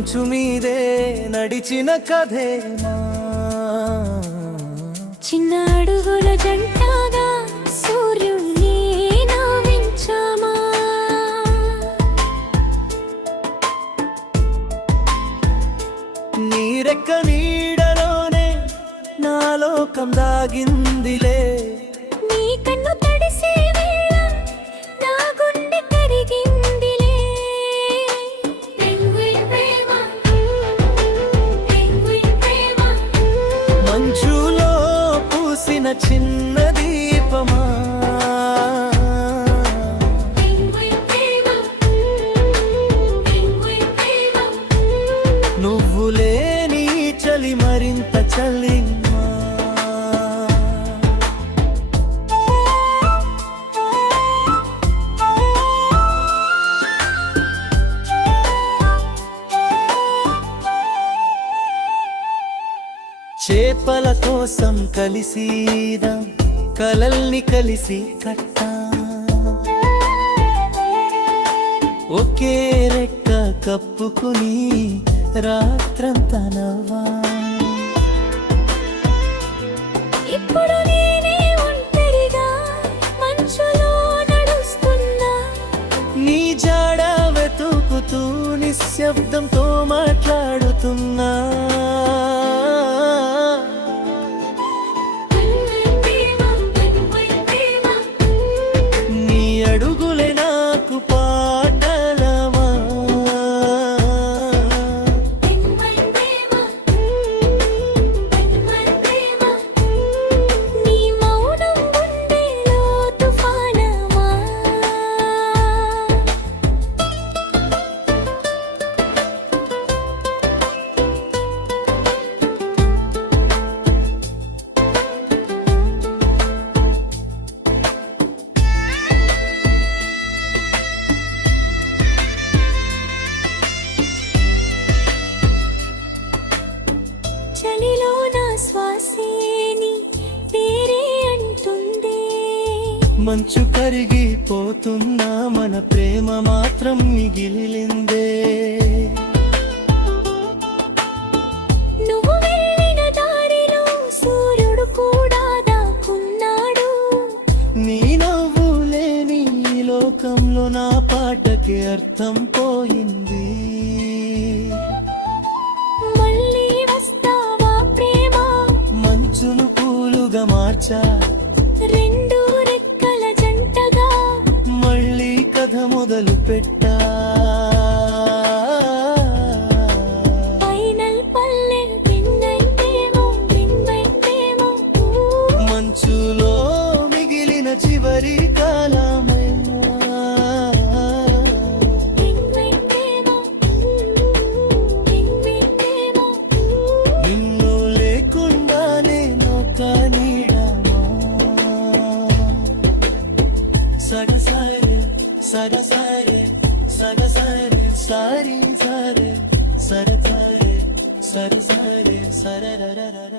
మంచు మీదే నడిచిన కథేనా చిన్న అడుగుల జంటగా సూర్యుణ్ణి నవ్వించామా నీరెక్క నీడలోనే నా లోకం దాగిందిలే నీ కన్ను తడిసే వేళ నా గుండె కరిగిందిలే మంచులో పూసిన చిన్న దీపమా నువ్వు లేని చలి మరింత చలిమా చేపల కోసం కలిసిదాం కలల్ని కలిసి కట్టా ఒకే రెక్క కప్పుకుని రాత్రంతా నవ్వా ఇప్పుడు నేనే ఒంటరిగా మంచులో నడుస్తున్నా నీ జాడ వెతుకుతూ నిశ్శబ్దంతో మాట్లాడుతున్నా నీ అడుగులే నాకు పాటలమా నీ మౌనం గుండెలో తుఫానమా చలిలో నా శ్వాసేని పేరే అంటుందే మంచు కరిగిపోతున్నా మన ప్రేమ మాత్రం మిగిలిందే నువ్వు వెళ్ళిన దారిలో సూర్యుడు కూడా దాక్కున్నాడు నీ నవ్వు లేని ఈ లోకంలో నా పాటకి అర్థం పోయింది మళ్ళీ వస్తావా ప్రేమ మంచును పూలుగా మార్చా రెండు రెక్కల జంటగా మళ్ళీ కథ మొదలు పెట్టా ఫైనల్ పల్లె విన్నైతేమో మంచులో మిగిలిన చివరి కాలమైనా నిన్ను లేకుండా నేను నీడమా సగసరే సగసరే సగసరే సారీ సరే సరే సరే సరే సరే సరే